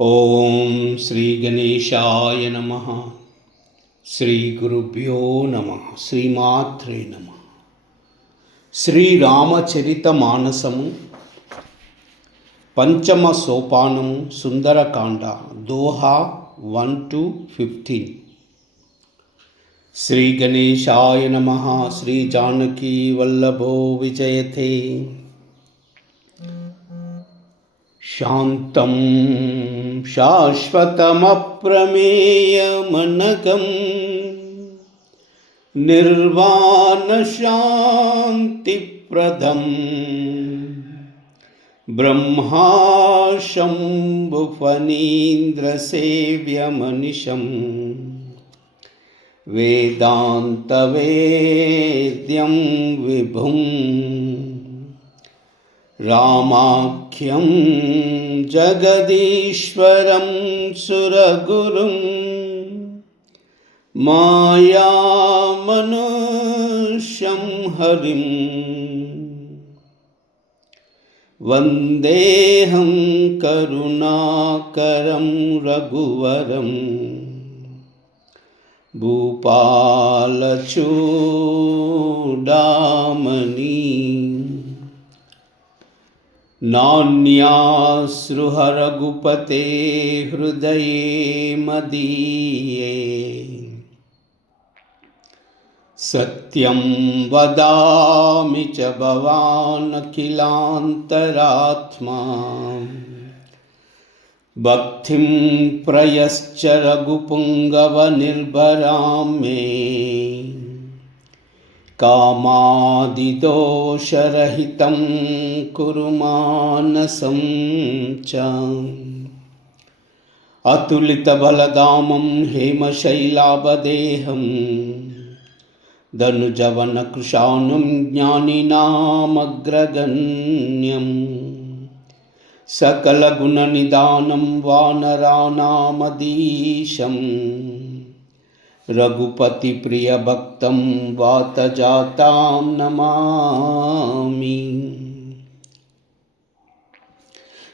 ओम श्री गणेशाय नमः। श्री गुरुभ्यो नमः। श्रीमात्रे नमः। శ్రీరామచరితమానసము పంచమ సోపానము సుందరకాండ దోహా 1-15। శ్రీ గణేశాయ నమః। శ్రీ జానకీ వల్లభో విజయతే। శాంతం శాశ్వతమప్రమేయమనఘం నిర్వాణశాంతిప్రదం బ్రహ్మాశంభుఫణీంద్రసేవ్యమనిశం వేదాంతవేద్యం విభుం రామాఖ్యం జగదీశ్వరం సురగురుం మాయామనుష్యం హరిం వందేహం కరుణాకరం రఘువరం భూపాలచూడామణి नान्याश्रुहरघुपते हृदये मदीये सत्यं वदामि च भवान् अखिलान्तरात्मा भक्तिं प्रयश्च रघुपुङ्गवनिर्भरां मे कामादिदोषरहितं कुरु मानसं च अतुलितबलधामं हेमशैलाभदेहं धनुजवनकृशानं ज्ञानिनामग्रगण्यं सकलगुणनिधानं वानराणामधीशम् रघुपति प्रिय भक्तं वातजातां नमामि।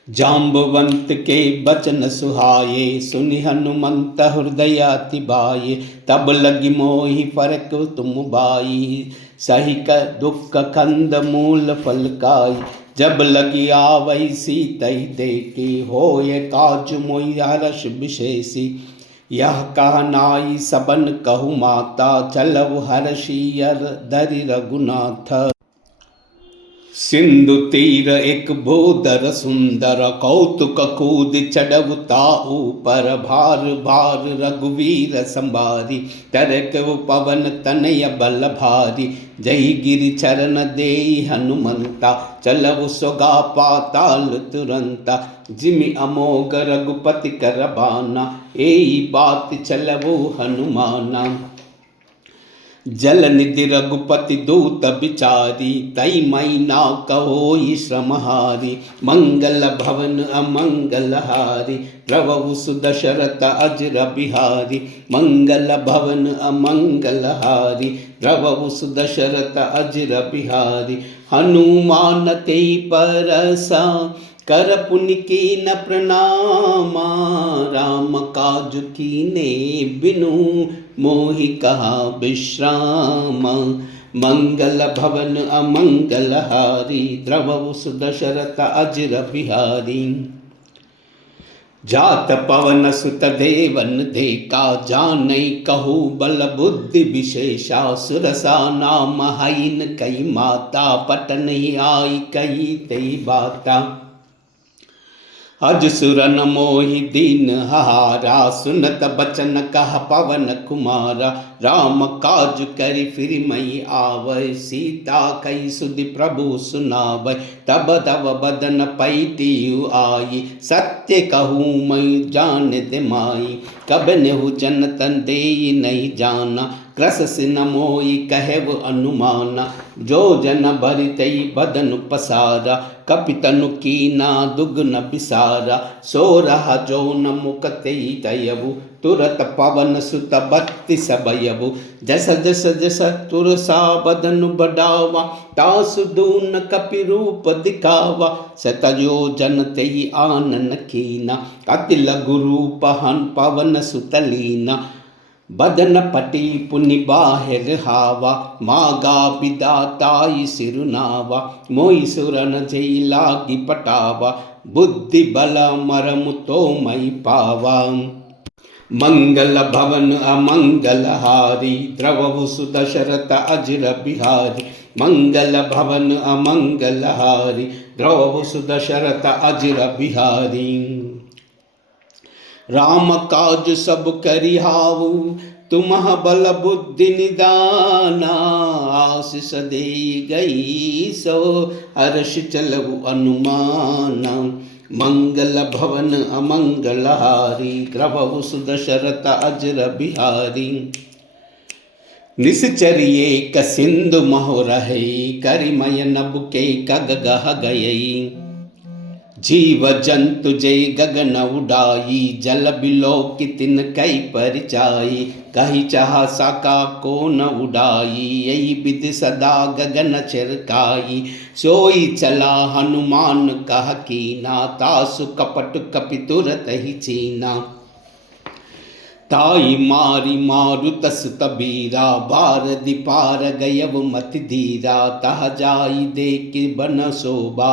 जाम्बवंत के बचन सुहाये सुनि हनुमंत हृदय अति भाये तब लगी मोहि फरक तुम बाई सही का दुख कंद मूल फल खाई जब लगी आवै सीतई देखे होय काज मोहि हर्ष विशेषी यह कह नाई सबन कहु माता चलव हर्षियर धरि रघुनाथ सिंधु तीर एक भूधर सुंदर कौतुक कूद चढ़व ताऊ पर भार भार रघुवीर संभारी तरक पवन तनय बल भारी जय गिरि चरण देई हनुमंता चलव सुगा पाताल तुरंता जिमि अमोघ रघुपति कर बाना एई बात चलवो हनुमाना जल निधि रघुपति दूत बिचारी तई मई ना कहो श्रमहारी मंगल भवन अमंगल हारी प्रभु सुदशरथ अजर बिहारी मंगल भवन अमंगल हारी प्रभु सुदशरथ अजर बिहारी हनुमान ते परसा कर पुण्य की न प्रणामा राम काज कीने बिनु मोहि कहा विश्राम मंगल भवन अमंगल हारी द्रवहु सुदशरथ अजर बिहारी जात पवन सुत देवन देखा जानई कहू बल बुद्धि विशेषा सुरसा नाम हईन कई माता पटन आई कई तई बाता अज सुरन मोहि दीन हारा सुनत बचन कह पवन कुमारा राम काज करि फिर मई आवै सीता कई सुधि प्रभु सुनावै तब तब बदन पैटियु आई सत्य कहूँ मई जान दे माई कब नेहु जन तन दे नहीं जाना क्रस सिन मोई कहव अनुमाना जो जन भरितई बदन पसारा कपितनु कीना दुगुन बिसारा सो रहा जो न मुकते तयबु तुरत पवन सुत 32 बयबु। जस जस जस तुरसा बदन बढ़ावा, तासु दून कपि रूप दिखावा। सतजो जन तेहि आनन कीना, अति लघु रूप हन पवन सुत लीना। बदन पटी पुनि बाहिर हावा, मागा विदाताई सिरुनावा। मोई सुरन जई लागी पटावा, बुद्धि बल मरमु तो मई पावा। मंगल भवन अमंगल हारी, द्रवहु सुदशरथ अजिर बिहारी। मंगल भवन अमंगल हारी, द्रवहु सुदशरथ अजिर बिहारी। राम काज सब करिहाऊ, तुम्ह बल बुद्धि निदाना। आशीष दे गई सो हर्ष चलऊ अनुमाना। मंगल भवन अमंगल हारी, द्रवहु सुदशरथ अजिर बिहारी। निश्चरिये क सिंधु महो रहे, करिमय नभ के कग गह गयई। जीव जंतु जय गगन उड़ाई, जल बिलो की तिन कई परिचाई। कही चाह साका को न उड़ाई, यही विधि सदा गगन छिरकाई। सोई चला हनुमान कह कीना, तासु कपट कपि तुरत ही चीना। ताई मारी मारुत सुत बीरा, बारदि पार गयव मति धीरा। तह जाई देखि बन शोभा,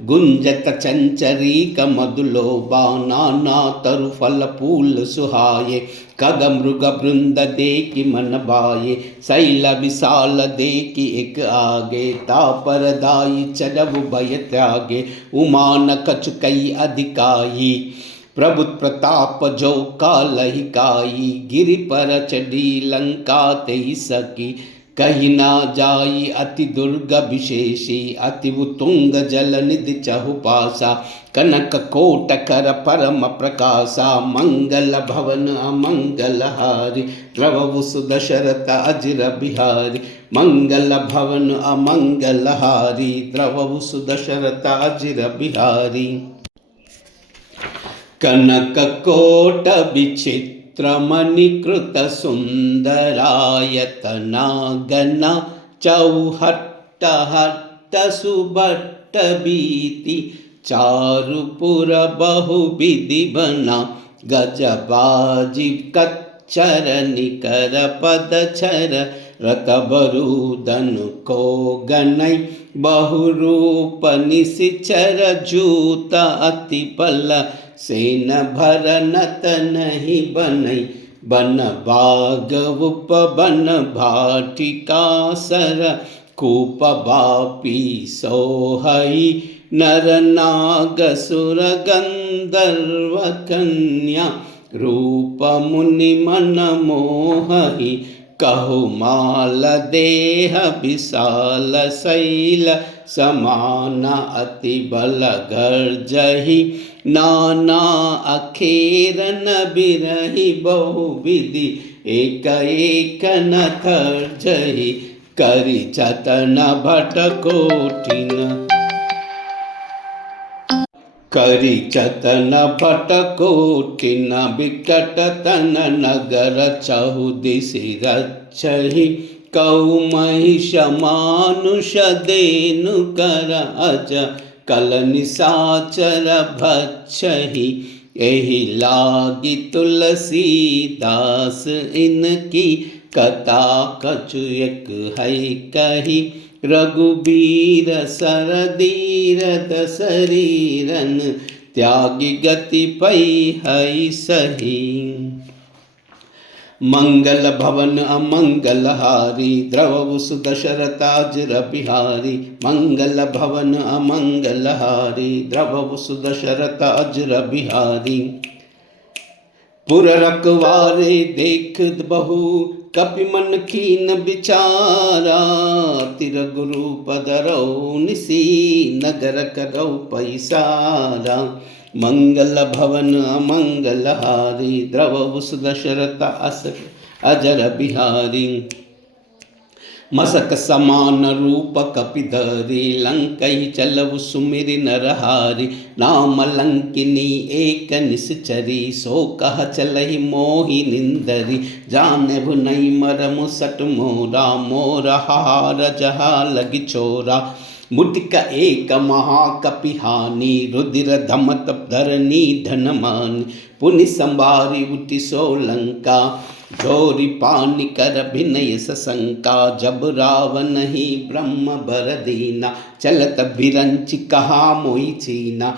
गुंजत चंचरी कमदुलोबा। नाना तरु फल फूल सुहाये, कग मृग वृंद देखि मन भाये। शैल विशाल देखि एक आगे, तापर दाई चरव भय त्यागे। उमा न कछु कई अधिकाई, प्रभु प्रताप जो कालहि काई। गिरि पर चढ़ी लंका तेहि सकी, कही ना जाई अति दुर्ग विशेषी। अति तुंग जल निधि चहु पासा, कनक कोट कर परम प्रकाशा। मंगल भवन अमंगल हारी, द्रवहु सुदशरथ अजिर बिहारी। मंगल भवन अमंगल हारी, द्रवहु सुदशरथ अजिर बिहारी। कनक कोट विचित्र मणिकृत सुंदरायतना गना। चौहट्ट हट्ट सुबट्ट बीति, चारुपुर बहुविधि बना। गजबाजी कच्चर निकर पदछर, रतबरुदन को गनई। बहुरूप निशिचर जूत अति पल, सेन भरनत नहीं बनई। बन बाग उपवन भाटिका सर, कूप बापी सोहई। नर नाग सुर गंधर्व कन्या, रूप मुनि मन मोहई। कहु माल देह विशाल शैल, समान अति बल गर्जहि। नाना अखेरन बिरहि बहुविधि, एक एक न तर्जहि। करि जतन भट कोटिन, करि जतन भट कोटिन। बिकट तन नगर चहुदिशि रक्षहि। कहु महिष मानुष देनु कर अज, कल निशाचर भक्षहि। एहि लागी तुलसीदास इनकी, कथा कछु एक है कही। रघुबीर सरदीरथ शरीरन, त्यागी गति पै है सही। मंगल भवन अमंगल हारी, द्रवहु सुदशरथ अजिर बिहारी। मंगल भवन अमंगल हारी, द्रवहु सुदशरथ अजिर बिहारी। पुर रखवारे देख बहु, कपि मन कीन विचारा। तिरगुरु पदरौ निसी, नगर करौ पैसारा। मंगल भवन अमंगल हारी, द्रवहु सुदशरथ अजिर बिहारी। मसक समान रूप कपिधरि लंकई चलव सुमिरि नरहारि नाम लंकिनी एक निश्चरी सो कह चलहि मोहि निंदरी जानहु नहीं मरमु सट मोरा मोर हार जहा लगी चोरा मुटिक एक महाकपिहानि रुधिर धमत धरनी धनमानि पुनि संभारी उठी सोलंका जोरी पानी कर भिनय सशंका जब रावण ही ब्रह्म बर दीना चलत बिरंच कहा मोई चीना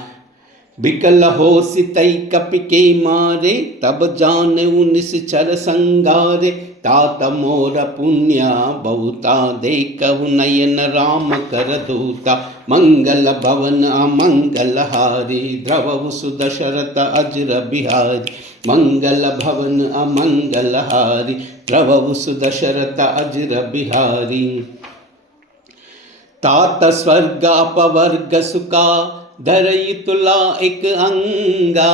बिकल हो सितई कपि के मारे तब जान निश्चर संगारे तात मोर पुण्य बहुता देखहु नयन राम कर दूता मंगल भवन अमंगल हारी द्रवहु सुदशरथ अजर बिहारी मंगल भवन अमंगल हारी द्रवहु सुदशरथ अजर बिहारी तात स्वर्ग अपवर्ग सुका धरई तुला एक अंगा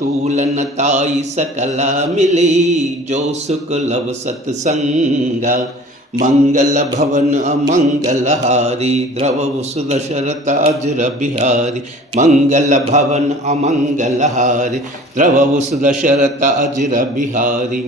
तूलन ताई सकल मिली जो सुख लव सत्संगा मंगल भवन अमंगल हारी द्रवहु सुदशरथ अजर बिहारी मंगल भवन अमंगल हारी द्रवहु सुदशरथ अजर बिहारी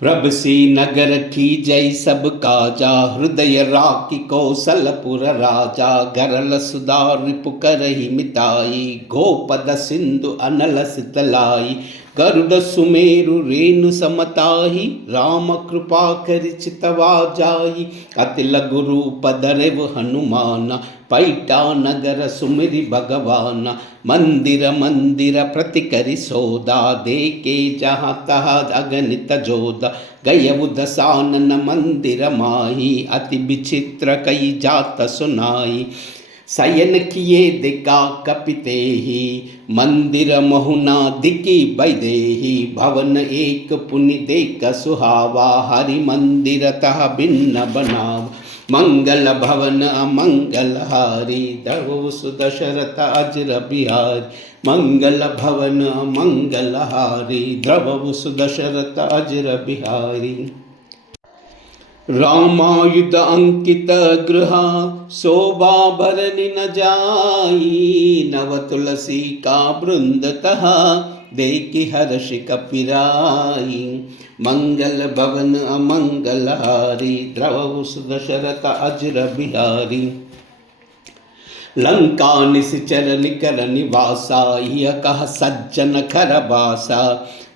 प्रभसी नगर की जय सब काजा हृदय राखी कौशलपुर राजा गरल सुधा रिपु करहि मिताई गोपद सिंधु अनल सितलाई गरुड़ सुमेरु रेणु समताही राम कृपा करि चितवा जाई अति लघु रूप धरेव हनुमाना पैठा नगर सुमिरि भगवान मंदिर मंदिर प्रति करि सोदा देके जहाँ तहाँ अगणित जोदा गयउ दसानन मंदिर माही अति विचित्र कई जात सुनाई शयन किए दिका कपिते ही मंदिर महुना दिकी बैदेही भवन एक पुनि देख सुहावा हरि मंदिर तह भिन्न बनाव मंगल भवन अमंगल हारी द्रवहु सुदशरथ अजर बिहारी मंगल भवन अमंगल हारी द्रवहु सुदशरथ अजर बिहारी रामायुध अंकित गृह शोभा भरनि न जाई नव तुलसी का बृंदतः देखि हर्षि कपिराई मंगल भवन अमंगल हारी द्रवहु सुदशरथ अजर बिहारी लंका निश्चर निकर निवासा यह कह सज्जन खर बासा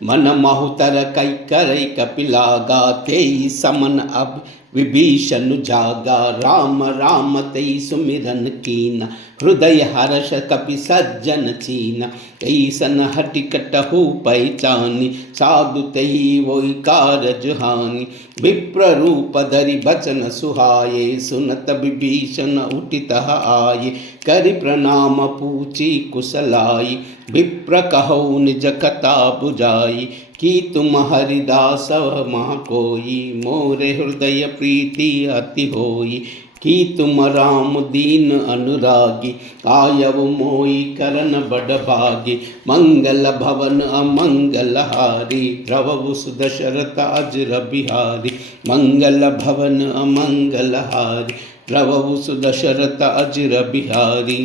मन महुतर कई करई कपिलागा तेई समन अब विभीषण जागा राम राम तेई सुमिरन कीना हृदय हर्ष कपि सज्जन चीना ऐसन हटि कटहु पहचानी साधु तेई वोई कारज हानि विप्र रूप धरि बचन सुहाये सुनत विभीषण उठित आये करि प्रणाम पूछी कुशलाई विप्र कहो निज कथा बुझाई कि तुम हरिदास मह कोई मोरे हृदय प्रीति अति होई कि तुम राम दीन अनुरागी आयव मोई करन बड़ भागी मंगल भवन अमंगल हारी द्रवहु सुदशरथ अजर बिहारी मंगल भवन अमंगल हारी द्रवहु सुदशरथ अजर बिहारी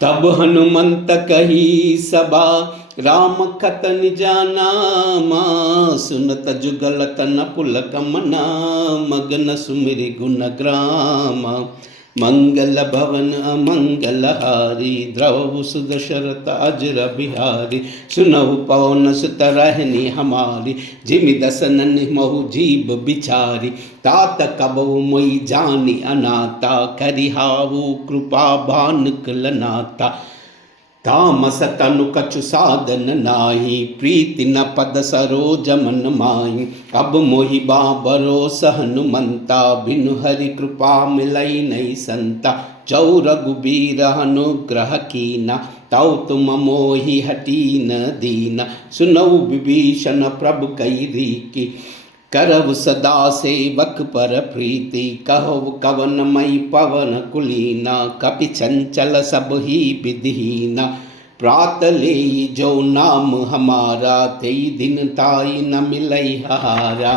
तब हनुमंत कही सभा राम कथन जाना माँ सुनत जुगल तन पुलक मना मगन सुमिरि गुण ग्रामा मंगल भवन अमंगल हारी द्रवहु सुदशरथ अजर बिहारी सुनहु पवन सुत रहनी हमारी जिमि दसन महु जीव बिचारी तात कबहु मोई जानी अनाता करिहाहु कृपा भानुकुल नाता तामस तनु कछु साधन नाही प्रीति न पद सरोज मन माही अब मोहि बाबरोस हनुमंता बिनु हरि कृपा मिलई नहीं संता चौ रघुबीर अनुग्रह कीना तौ तुम मोहि हटी न दीना सुनऊ विभीषण प्रभु कई रीकी करव सदा सेवक पर प्रीति कहो कवन मई पवन कुलीना कपि चंचल सब ही विधिहीना प्रात ले जो नाम हमारा तेई दिन ताई न मिलई हारा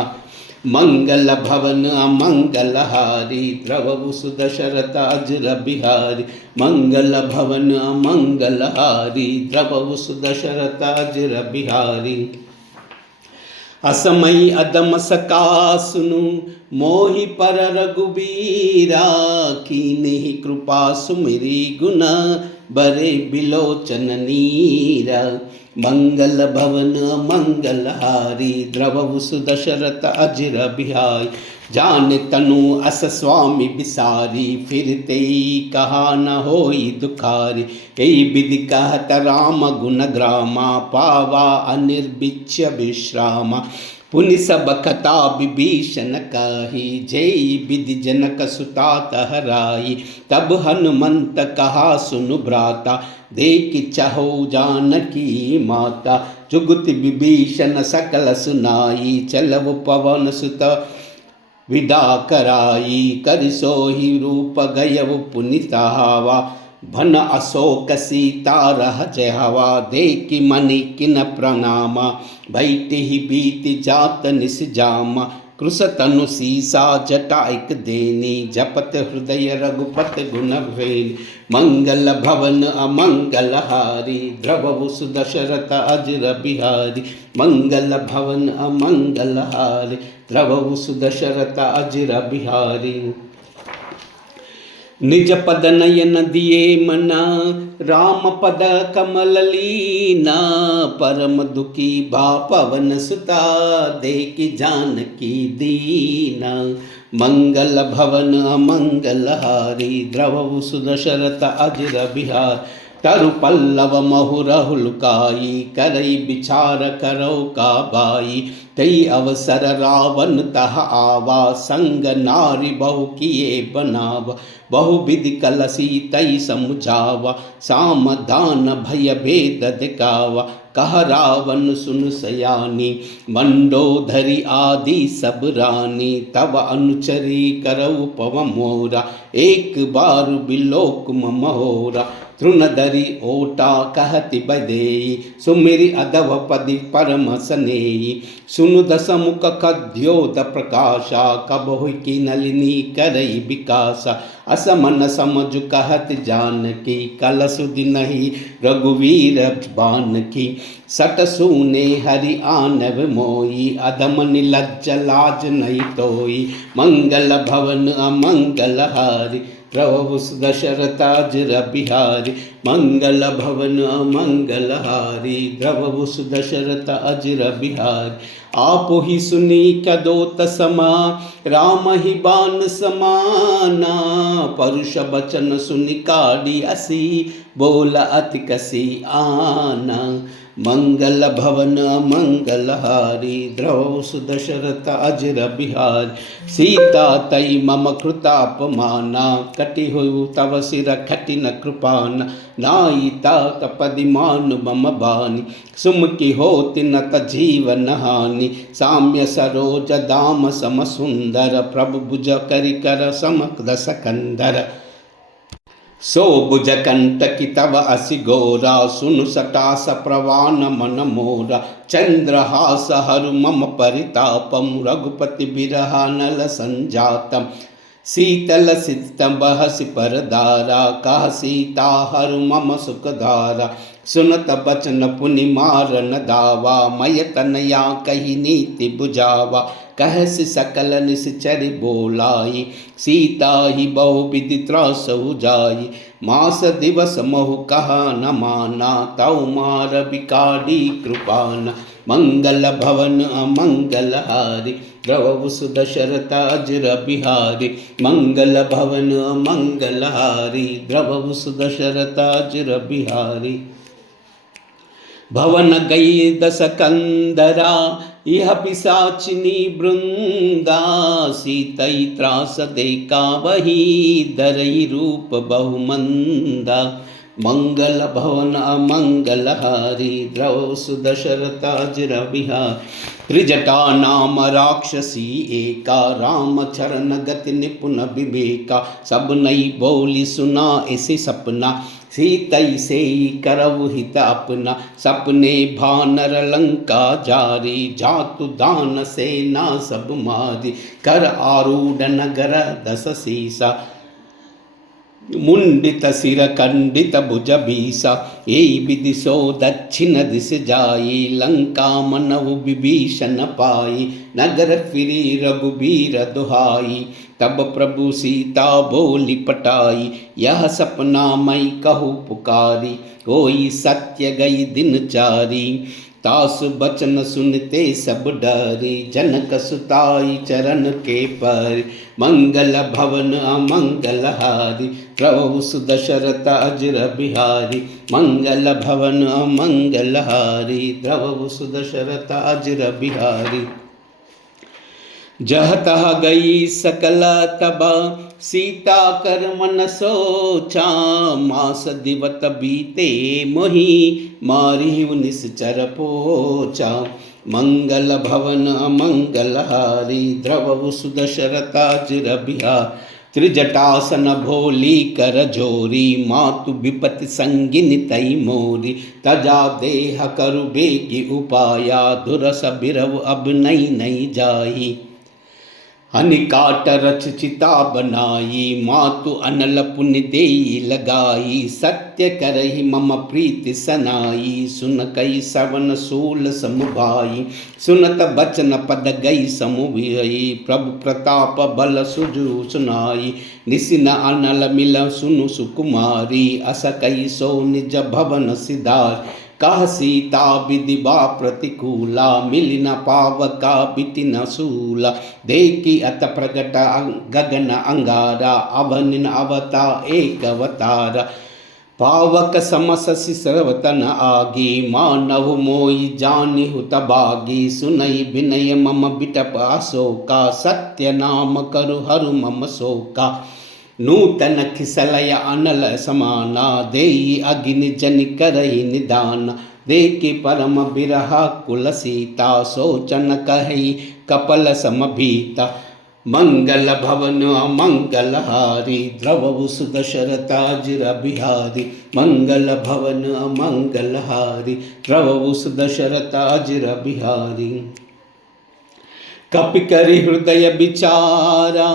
मंगल भवन अमंगलहारी द्रवहु सुदशरथ अजर बिहारी। मंगल भवन अमंगलहारी द्रवहु सुदशरथ अजर बिहारी। असमय अदम सका सुनु मोहि पर रघुबीरा। कीन्ही कृपा सुमिरी गुण बरे बिलोचन नीरा। मंगल भवन मंगलहारी द्रवहु सुदशरथ अजर बिहारी। जान तनु अस स्वामी बिसारी फिरते कहा न होई दुखारी। कई विधि कहत राम गुण ग्रामा पावा अनिर्बिच्य विश्रामा। पुनि सब कथा विभीषण काही जय विधि जनक सुता तहराई। तब हनुमंत कहा सुनु भ्राता देख चहो जानकी माता। जुगति विभीषण सकल सुनाई चलव पवन सुत विदा कराई। कर सोहि रूप गयव पुनितावा भन अशोक सीता रह जहवा। देखि मनि किन प्रणामा बैठि ही बीति जात निस जामा। कृश तनु सीसा जटाइक देनी जपत हृदय रघुपत गुण वेनी। मंगल भवन अमंगलहारी द्रवहु सुदशरथ अजर बिहारी। मंगल भवन अमंगलहारी द्रवहु सुदशरथ अजर बिहारी। निज पद नयन दिए मना राम पद कमल लीना। परम दुखी भा पवन सुता देखि जानकी दीना। मंगल भवन अमंगलहारी द्रवहु सुदशरथ अजर बिहारी। तरु पल्लव महुरहु लुकाई करई विचार करो का बाई। तई अवसर रावण तह आवा संग नारी बहु किए बनावा। बहु विधि कलसी तई समझावा सामधान भय भेद दिखावा। कह रावण सुन सयानी मंडोधरी आदि सब रानी। तब अनुचरी करऊ पव मोरा एक बार बिलोक ममोरा। तृणधरी ओटा कहति बदेई सुमिरि अधव पदि परम स्नेही। सुनु दस मुख खद्योत प्रकाशा कबहुँ की नलिनी करई विकासा। असमन समझ कहत जानकी कल सुधि नहीं रघुवीर बान की। सट सूने हरि आनव मोई अधम निलज्ज लाज नहीं तोई। मंगल भवन अमंगलहारी द्रवहु सुदशरथ अजर बिहारी। मंगल भवन अमंगलहारी द्रवहु सुदशरथ अजर बिहारी। आप ही सुनी कदोत समा राम ही बान समाना। परुष बचन सुनि काढ़ी असी बोल अति कसी आना। मंगल भवन मंगलहारी द्रवहु सुदशरथ अजर बिहारी। सीता तई मम कृतापमाना कटि हुई तव सिर खटिन कृपाना। नाई तात पदिमान मम बानी सुमुखी होति नत जीवन हानि। साम्य सरोज दाम सम सुंदर प्रभु भुज करि कर समदस कंदर। सो भुज कंटकि तव असि गोरा सुनु सटास प्रवान मन मोरा। चंद्रहास हरु मम परितापम रघुपति बिरहा नल संजातम। शीतल सितम बहसि परदारा कह सीता हरु मम सुखधारा। सुनत बचन पुनि मारन दावा मय तनया कही नीति बुझावा। कहसि सकल निश्चरि बोलाई सीता ही बहु विधि त्रासहु जाई। मास दिवस महु कहा न माना तौ मार बिकाढ़ी कृपाना। मंगल भवन अमंगलहारी द्रवहु सुदशरथ अजर बिहारी। मंगल भवन अमंगलहारी द्रवहु सुदशरथ अजर बिहारी। भवन गई दस कंदरा यह पिशाचिनी वृंदा। सीतई त्रास देखा वही धरई रूप बहुमंदा। मंगल भवन अमंगलहारी द्रव सुदशरथाजिर बिहार त्रिजटा नाम राक्षसी एका राम चरण गति निपुण विवेका सब नई बोली सुना ऐसे सपना सीतई से करव हित अपना सपने भानर लंका जारी जातु दान सेना सब मारी कर आरूढ़ नगर दस सीसा मुंडित सिर खंडित भुज बीसा यही विदिशो दक्षिण दिश जाई लंका मनव विभीषण पाई नगर फिरी रघुबीर दुहाई तब प्रभु सीता बोली पटाई यह सपना मई कहू पुकारी होई सत्य गई दिन चारी तासु बचन सुनते सब डरी जनक सुताई चरण के पर मंगल भवन अमंगलहारी प्रभु सुदशरथ अजिर बिहारी मंगल भवन अमंगलहारी प्रभु सुदशरथ अजिर बिहारी जह तह गई सकल तबा सीता कर मन सोचा मास दिवत बीते मोहि मारी निश्चर पोचा मंगल भवन अमंगलहारी द्रव सुदशरथाजिर बिहार त्रिजटासन भोली कर जोरी मातु विपति संगिनी तई मोरी तजा देह करु बेगी उपाया दुरस बिरव अब नई नई जाही हनिकाट रच चिता बनाई मातु अनल पुण्य देई लगाई सत्य करहि मम प्रीति सनाई सुन कई सवन सूल समुभाई सुनत बचन पद गई समुभियई प्रभु प्रताप बल सुजु सुनाई निसिन अनल मिल सुनु सुकुमारी अस कई सो निज भवन सिधार कह सीता विदिबा प्रतिकूला मिली न पावका बिति न सूला देखी अत प्रगट गगन अंगारा अवनिन अवता एक अवतारा पावक समसि सर्वतन आगी मानव मोई जानिहु तबागी सुनई विनय मम बिटप अशोका सत्य नाम करु हरु मम शोका नूतन खिसलय अनल समाना देई अग्नि जन करहि निदान देखि परम बिरहा कुल सीता सोचन कहि कपल समभीता मंगल भवन अमंगलहारी द्रव सुदशरथाजिर बिहारी मंगल भवन अमंगलहारी द्रव सुदशरथाजिर बिहारी कपि करि हृदय विचारा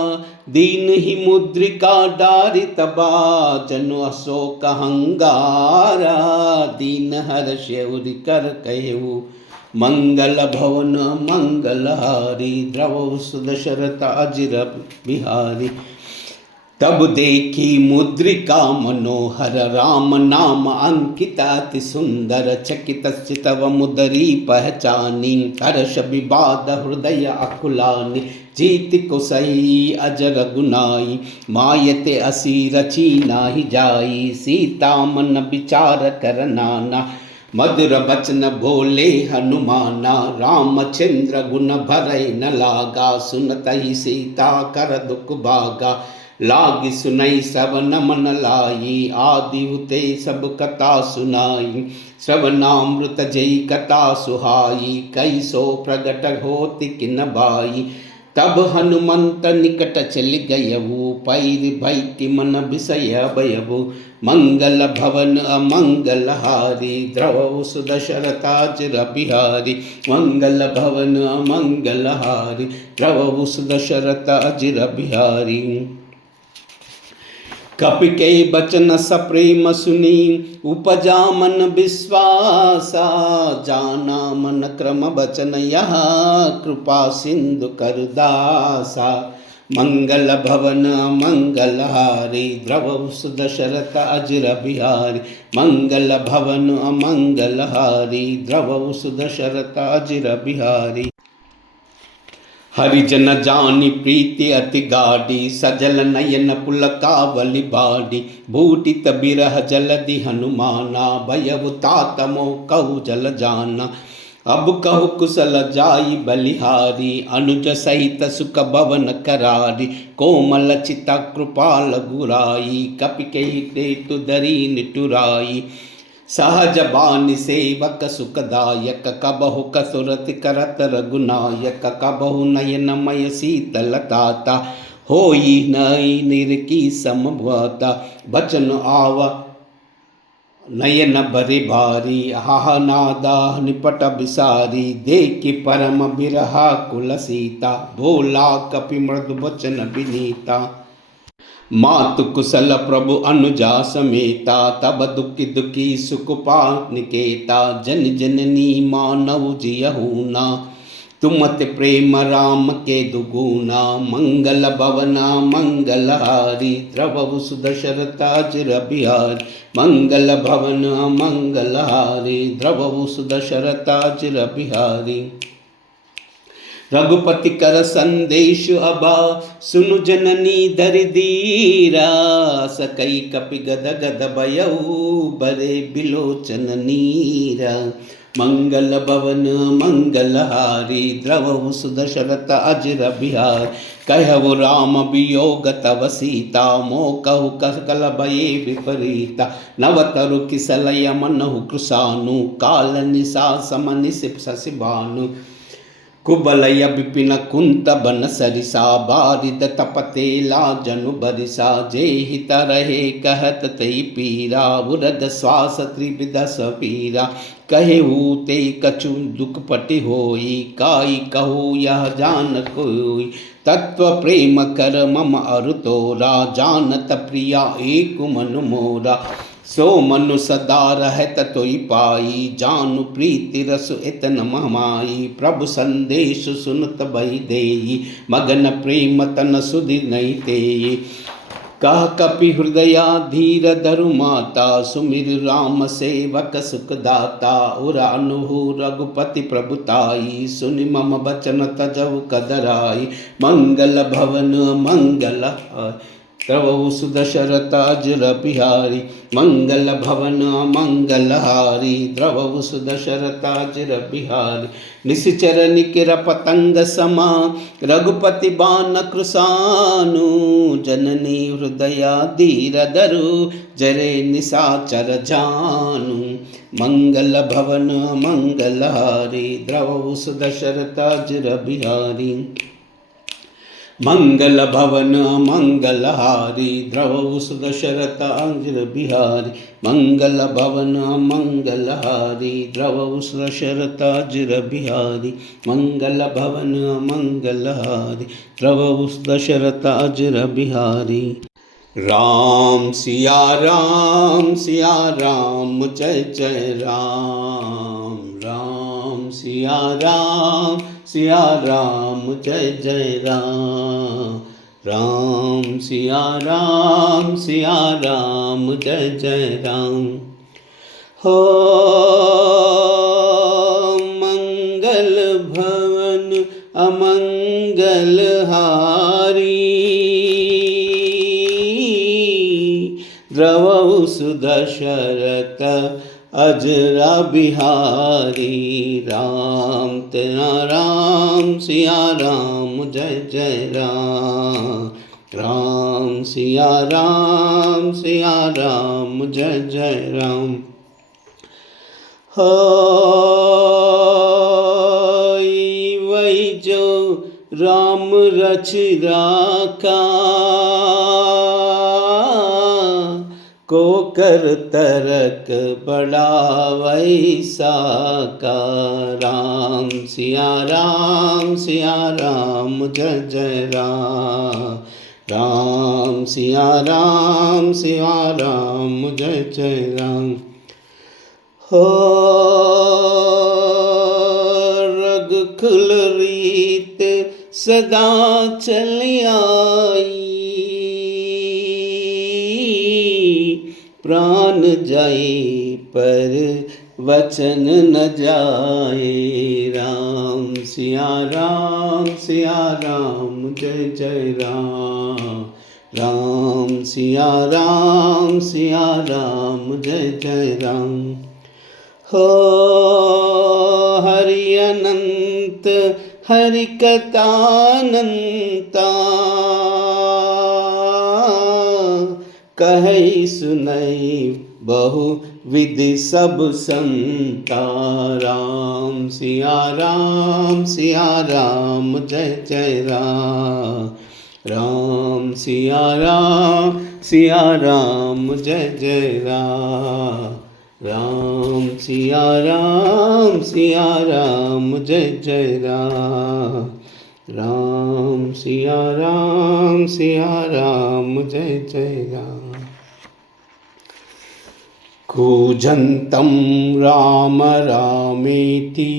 दीन ही मुद्रिका डारि तबा जनु अशोक हंगारा दीन हर्ष उरि कर कहु मंगल भवन मंगलहारी द्रव सुदशरथाजिर बिहारी तब देखी मुद्रिका मनोहर राम नाम अंकित अति सुंदर चकित चितव मुदरी पहचानी हर्ष विवाद हृदय अकुलानि जीति को सही अजर गुनाई मायते असी रची नाही जाई सीता मन विचार कर नाना मधुर बचन बोले हनुमाना रामचंद्र गुण भरई न लागा सुनत ही सीता कर दुख भागा लागी सुनई श्रवण मन लाई आदि हुते सब कथा सुनाई श्रवणामृत जई कथा सुहाई कई सो प्रगट होति किन बाई तब हनुमंत निकट चल गयऊ पैर भैति मन विषय भयऊ मंगल भवन अमंगलहारी द्रव सुदशरथाजिर बिहारी मंगल भवन अमंगलहारी द्रव सुदशरथाजिर बिहारी कपि के बचन सप्रेम सुनी उपजा मन विश्वासा जाना मन क्रम बचन यह कृपा सिंधु करदासा मंगल भवन मंगलहारी द्रव सुदशरथाजिर बिहारी मंगल भवन मंगलहारी द्रव सुदशरथाजिर बिहारी हरिजन जानी प्रीति अति गाढ़ी सजल नयन पुलकावली बाड़ी भूटित बिरह जलधि हनुमाना भयउ तातमो कहु जल जाना अब कहु कुशल जाई बलिहारी, अनुज सहित सुख भवन करारी, कोमल चिता कृपाल गुराई, कपि कहि केतु धरी निटुराई, सहज बानी सेवक सुखदायक, कबहु कसुरति करत रघुनायक, कबहु नयनमय शीतलताता, होई नई निरकी समभवता, बचन आवा नयन भरे भारी, हाह नादा निपट बिसारी, देखि परम बिरहा कुल सीता, भोला कपि मृदु बचन विनीता, मातु कुशल प्रभु अनुजा समेता, तब दुखी दुखी सुख निकेता, जन जननी मानव जियहूना, तुमत प्रेम राम के दुगुना, मंगल भवना मंगलहारी, द्रवहु सुदशरथाज रबिहारी, मंगल भवन मंगलहारी, द्रवहु सुदशरथाज रबिहारी, रघुपति कर संदेश अबा, सुनु जननी धरि धीरा, सकई कपि गद गद भयउ, बरे बिलोचन नीरा, मंगल भवन मंगलहारी, द्रवहु सुदशरथ अजर बिहार, कहु राम वियोग तव सीता, मोकहु सकल भये विपरीता, नवतरु किसलय मनहु कृशानु, काल निशा समनि शशि भानु, कुबलय विपिन कुंत बन सरिसा, बारिद तपते लाजनु बरिसा, जेहि तरहे कहत तई पीरा, उरद श्वास त्रिविध सपीरा, कहेहु ते कछु दुख पटि होई, काई कहू यह जान कोई, तत्व प्रेम कर मम अरु तोरा, जानत प्रिया एक मन मोरा, सो मनु सदा रहत तोई पाई, जानु प्रीति रस इतन महमाई, प्रभु संदेश सुनत भई देई, मगन प्रेम तन सुधि नहीं तेई, कह कपि हृदया धीर धरु माता, सुमिर राम सेवक सुख दाता, उर अनुहु रघुपति प्रभुताई, सुनि मम बचन तजहु कदराई, मंगल भवन मंगल द्रवहु सुदशरथाज रबिहारी, मंगल भवन मंगलहारी, द्रवहु सुदशरथाज रबिहारी, निशिचर निकिर पतंग समा, रघुपति बान कृशानु, जननी हृदया धीर धरु, जरे निशाचर जानु, मंगल भवन मंगलहारी, द्रवहु सुदशरथाज रबिहारी, मंगल भवन मंगलहारी, द्रवहु सुदशरथाज रबिहारी, मंगल भवन मंगलहारी, द्रवहु सुदशरथाज रबिहारी, मंगल भवन मंगलहारी, द्रवहु सुदशरथाज रबिहारी। राम सिया राम जय जय राम, राम सिया राम जय जय राम, राम सिया राम जय जय राम, हो मंगल भवन अमंगल हारी, द्रवहु सुदशरथ अजरा बिहारी, राम तेरा राम सिया राम जय जय राम, राम सिया राम जय जय राम, हो वही जो राम रच राखा, को कर तरक बड़ा वैसा का, राम सिया राम जय जय राम, राम सिया राम जय जय राम, हो रघुकुल रीत सदा चल आई, प्राण जाए पर वचन न जाए, राम सिया राम जय जय राम, राम सिया राम जय जय राम, हो हरि अनंत हरि कथानंता, कहै सुनई बहु विधि सब संता। राम सिया राम जय जय राम। राम सिया राम जय जय राम। राम सिया राम जय जय राम। राम सिया राम जय जय राम। कूजन्तं राम रामेति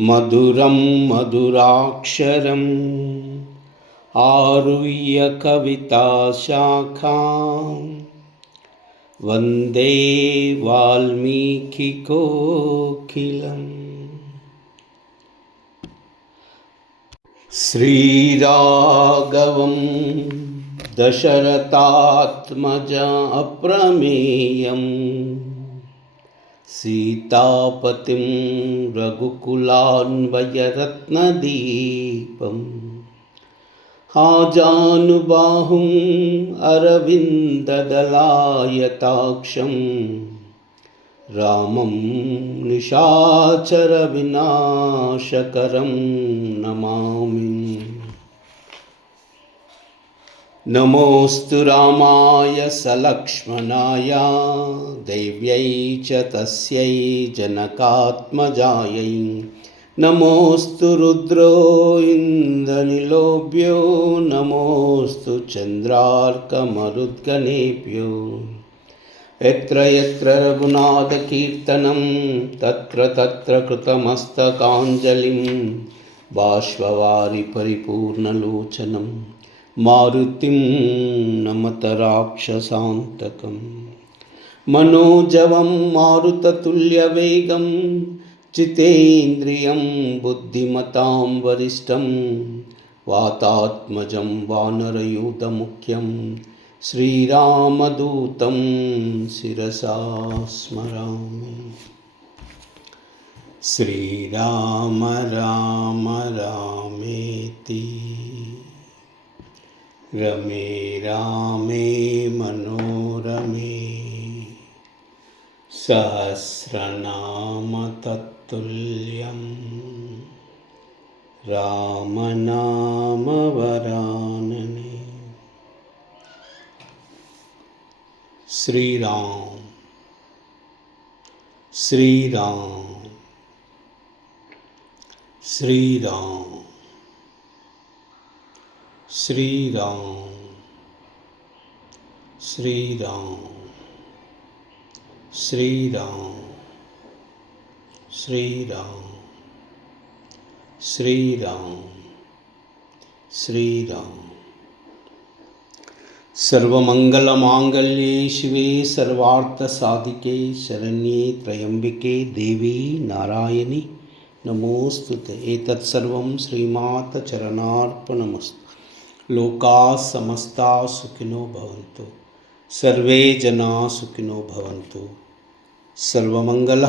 मधुरं मधुराक्षरम् आरुह्य कविताशाखां वन्दे वाल्मीकिकोकिलम्। श्रीराघवं दशरथात्मजा अप्रमेयम् सीतापतिं रघुकुलान्वयरत्नदीपम् आजानुबाहुं अरविन्ददलायताक्षं रामं निशाचरविनाशकरं नमामि। नमोऽस्तु रामाय सलक्ष्मणाय देव्यै च तस्यै जनकात्मजायै। नमोऽस्तु रुद्रो इन्द्रनिलोभ्यो नमोऽस्तु चन्द्रार्कमरुद्गणेभ्यो। यत्र यत्र रघुनाथकीर्तनं तत्र तत्र कृतमस्तकाञ्जलिं बाष्पवारि परिपूर्णलोचनं मारुतिं नमत राक्षसान्तकं। मनोजवं मारुततुल्यवेगं जितेन्द्रियं बुद्धिमतां वरिष्ठं वातात्मजं वानरयूथमुख्यं श्रीरामदूतं शिरसा स्मरामि। श्रीराम राम रामेति रमे रामे मनोरमे सहस्रनाम तत्तुल्यं रामनाम वरानने। श्री राम श्री राम श्री राम श्री राम श्री राम श्री राम श्री राम श्री राम श्री राम। सर्वमंगलमांगल्ये शिवे सर्वार्थसाधिके शरण्ये त्र्यंबके देवी नारायणी नमोस्तुते। एतत् सर्वं श्रीमाता चरणार्पणमस्तु। लोकाः समस्ताः सुखिनो भवन्तु, सर्वे जनाः सुखिनो भवन्तु। सर्वमंगल